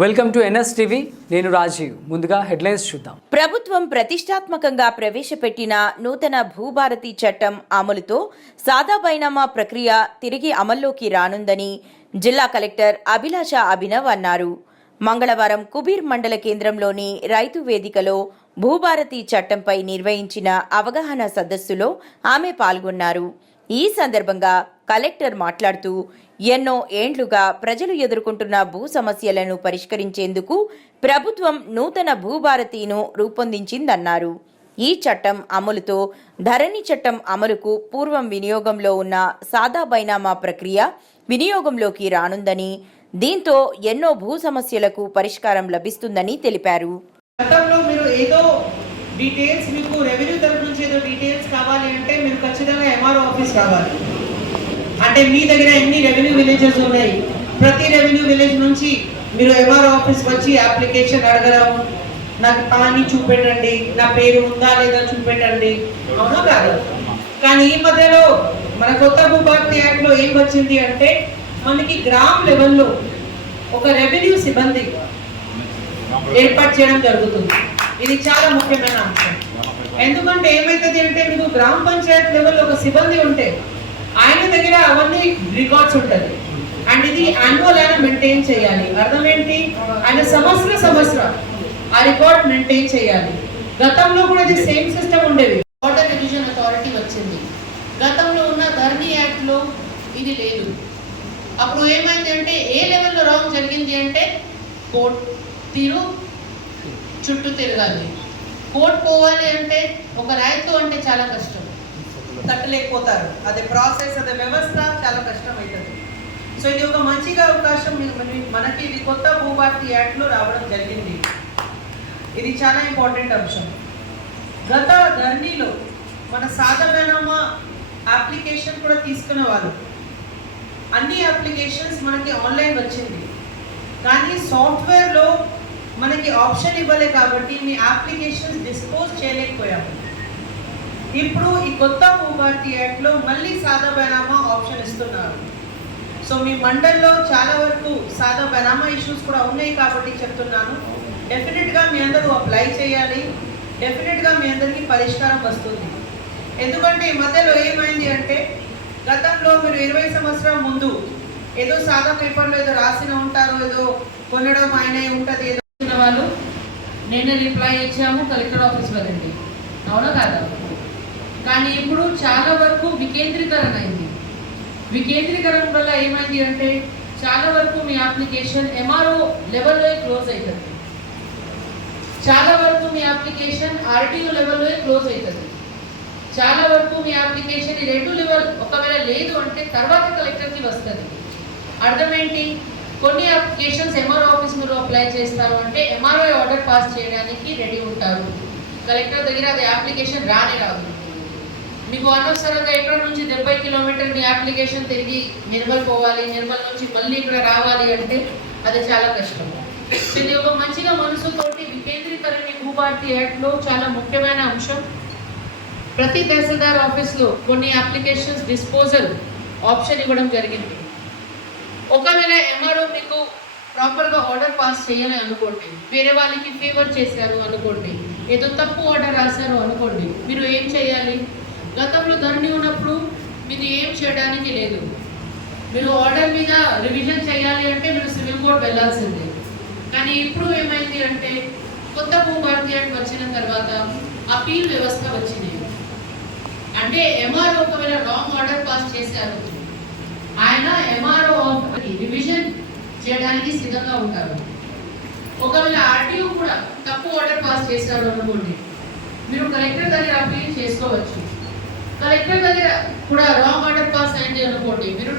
Welcome to NSTV. నేను రాజీవ్. ముందుగా headlines చూద్దాం. ప్రభుత్వం ప్రతిష్టాత్మకంగా ప్రవేశపెట్టిన నూతన భూభారతి చట్టం అమలుతో సాదా బైనామా ప్రక్రియ తిరిగి అమల్లోకి రానుందని జిల్లా కలెక్టర్ అభిలాష అభినవ్ అన్నారు. మంగళవారం కుబీర్ మండల కేంద్రంలోని రైతు వేదికలో భూభారతి చట్టంపై నిర్వహించిన అవగాహన సదస్సులో ఆమె పాల్గొన్నారు. ఈ సందర్భంగా కలెక్టర్ మాట్లాడుతూ ఎన్నో ఏండ్లుగా ప్రజలు ఎదుర్కొంటున్న భూ సమస్యలను పరిష్కరించేందుకు ప్రభుత్వం నూతన భూభారతిను రూపొందించిందన్నారు. ఈ చట్టం అమలుతో ధరణి చట్టం అమలుకు పూర్వం వినియోగంలో ఉన్న సాదా బైనామా ప్రక్రియ వినియోగంలోకి రానుందని, దీంతో ఎన్నో భూ సమస్యలకు పరిష్కారం లభిస్తుందని తెలిపారు. గతంలో మీరు ఏదో డీటెయిల్స్, మీకు రెవెన్యూ తరఫు నుంచి ఏదో డీటెయిల్స్ కావాలి అంటే మీరు ఖచ్చితంగా ఎంఆర్ఓ ఆఫీస్ రావాలి. అంటే మీ దగ్గర ఎన్ని రెవెన్యూ విలేజెస్ ఉన్నాయి, ప్రతి రెవెన్యూ విలేజ్ నుంచి మీరు ఎంఆర్ఓ ఆఫీస్ వచ్చి అప్లికేషన్ అడగడం, నాకు పాని చూపెట్టండి, నా పేరు ఉందా లేదా చూపెట్టండి, అవునా కాదు. కానీ ఈ మధ్యలో మన కొత్త భూభారతి యాక్ట్లో ఏం వచ్చింది అంటే మనకి గ్రామ్ లెవెల్లో ఒక రెవెన్యూ సిబ్బంది ఏర్పాటు చేయడం జరుగుతుంది. ఇది చాలా ముఖ్యమైన అంశం. ఎందుకంటే ఏమైతుంది అంటే మీకు గ్రామ పంచాయత్ లెవెల్లో ఒక సిబ్బంది ఉంటే ఆయన దగ్గర అవన్నీ రికార్డ్స్ ఉంటుంది. అండ్ ఇది యాన్యువల్ అయినా మెయింటైన్ చేయాలి. అర్థం ఏంటి, ఆయన సంవత్సరం ఆ రికార్డ్ మెయింటైన్ చేయాలి. గతంలో కూడా ఇది సేమ్ సిస్టమ్ ఉండేది. వాటర్ రివిజన్ అథారిటీ వచ్చింది. గతంలో ఉన్న ధరణి యాక్ట్లో ఇది లేదు. అప్పుడు ఏమైంది అంటే ఏ లెవెల్లో రాంగ్ జరిగింది అంటే కోర్ట్ చుట్టూ తిరగాలి. కోర్టు పోవాలి అంటే ఒక రైతు అంటే చాలా కష్టం, తట్టలేకపోతారు. అదే ప్రాసెస్, అదే వ్యవస్థ చాలా కష్టం అవుతుంది. సో ఇది ఒక మంచిగా అవకాశం మనకి ఇది కొత్త భూభారతి యాక్ట్లో రావడం జరిగింది. ఇది చాలా ఇంపార్టెంట్ అంశం. గత ధరణిలో మన సాధారణ అప్లికేషన్ కూడా తీసుకునే వాళ్ళు, అన్ని అప్లికేషన్స్ మనకి ఆన్లైన్ వచ్చింది. కానీ సాఫ్ట్వేర్లో మనకి ఆప్షన్ ఇవ్వలే కాబట్టి మీ అప్లికేషన్స్ డిస్పోజ్ చేయలేకపోయాము. ఇప్పుడు ఈ కొత్త భూభారతి యాక్ట్లో మళ్ళీ సాదా బైనామా ఆప్షన్ ఇస్తున్నారు. సో మీ మండల్లో చాలా వరకు సాదా బైనామా ఇష్యూస్ కూడా ఉన్నాయి కాబట్టి చెప్తున్నాను, డెఫినెట్గా మీ అందరూ అప్లై చేయాలి. డెఫినెట్గా మీ అందరికీ పరిష్కారం వస్తుంది. ఎందుకంటే ఈ మధ్యలో ఏమైంది అంటే గతంలో మీరు 20 సంవత్సరాల ముందు ఏదో సాదా పేపర్లో ఏదో రాసిన ఉంటారు, ఏదో కొనడం ఆయన ఉంటుంది, ఏదో వాళ్ళు నేను రిప్లై ఇచ్చాము కలెక్టర్ ఆఫీస్ వెళ్ళండి, అవునా కాదా. కానీ ఇప్పుడు చాలా వరకు వికేంద్రీకరణ అయింది. వికేంద్రీకరణ వల్ల ఏమైంది అంటే చాలా వరకు మీ అప్లికేషన్ ఎంఆర్ఓ లెవెల్లో క్లోజ్ అవుతుంది, చాలా వరకు మీ అప్లికేషన్ ఆర్టీఓ లెవెల్లో క్లోజ్ అవుతుంది, చాలా వరకు మీ అప్లికేషన్ ఈ 2 లెవెల్ ఒకవేళ లేదు అంటే తర్వాత కలెక్టర్కి వస్తుంది. అర్థం ఏంటి, కొన్ని అప్లికేషన్స్ ఎంఆర్ఓ ఆఫీస్ మీరు అప్లై చేస్తారు అంటే ఎంఆర్ఓ ఆర్డర్ పాస్ చేయడానికి రెడీ ఉంటారు. కలెక్టర్ దగ్గర అది అప్లికేషన్ రాదు. మీకు అనవసరంగా ఇక్కడ నుంచి 70 కిలోమీటర్ మీ అప్లికేషన్ తిరిగి నిర్మల్ పోవాలి, నిర్మల్ నుంచి మళ్ళీ ఇక్కడ రావాలి అంటే అది చాలా కష్టం. ఇది ఒక మంచిగా మనసుతోటి వికేంద్రీకరణ భూభారతి యాక్ట్లో చాలా ముఖ్యమైన అంశం. ప్రతి తహసీల్దార్ ఆఫీస్లో కొన్ని అప్లికేషన్స్ డిస్పోజల్ ఆప్షన్ ఇవ్వడం జరిగింది. ఒకవేళ ఎంఆర్ఓ మీకు ప్రాపర్గా ఆర్డర్ పాస్ చేయాలి అనుకోండి, వేరే వాళ్ళకి ఫేవర్ చేశారు అనుకోండి, ఏదో తప్పు ఆర్డర్ రాశారు అనుకోండి, మీరు ఏం చేయాలి. గతంలో ధరణి ఉన్నప్పుడు మీది ఏం చేయడానికి లేదు. మీరు ఆర్డర్ మీద రివిజన్ చేయాలి అంటే మీరు సివిల్ కోర్ట్ వెళ్ళాల్సిందే. కానీ ఇప్పుడు ఏమైంది అంటే కొత్త భూభారతి యాక్ట్ వచ్చిన తర్వాత అపీల్ వ్యవస్థ వచ్చింది. అంటే ఎంఆర్ఓ ఒకవేళ రాంగ్ ఆర్డర్ పాస్ చేశారు, ఆయన ఎంఆర్ఓ రివిజన్ చేయడానికి సిద్ధంగా ఉంటారు. ఒకవేళ ఆర్టీఓ కూడా తప్పు ఆర్డర్ పాస్ చేశారు అనుకోండి, మీరు కలెక్టర్ దగ్గర అపీల్ చేసుకోవచ్చు. కలెక్టర్ దగ్గర కూడా రాంగ్ ఆర్డర్ పాస్ అయింది అనుకోండి, మీరు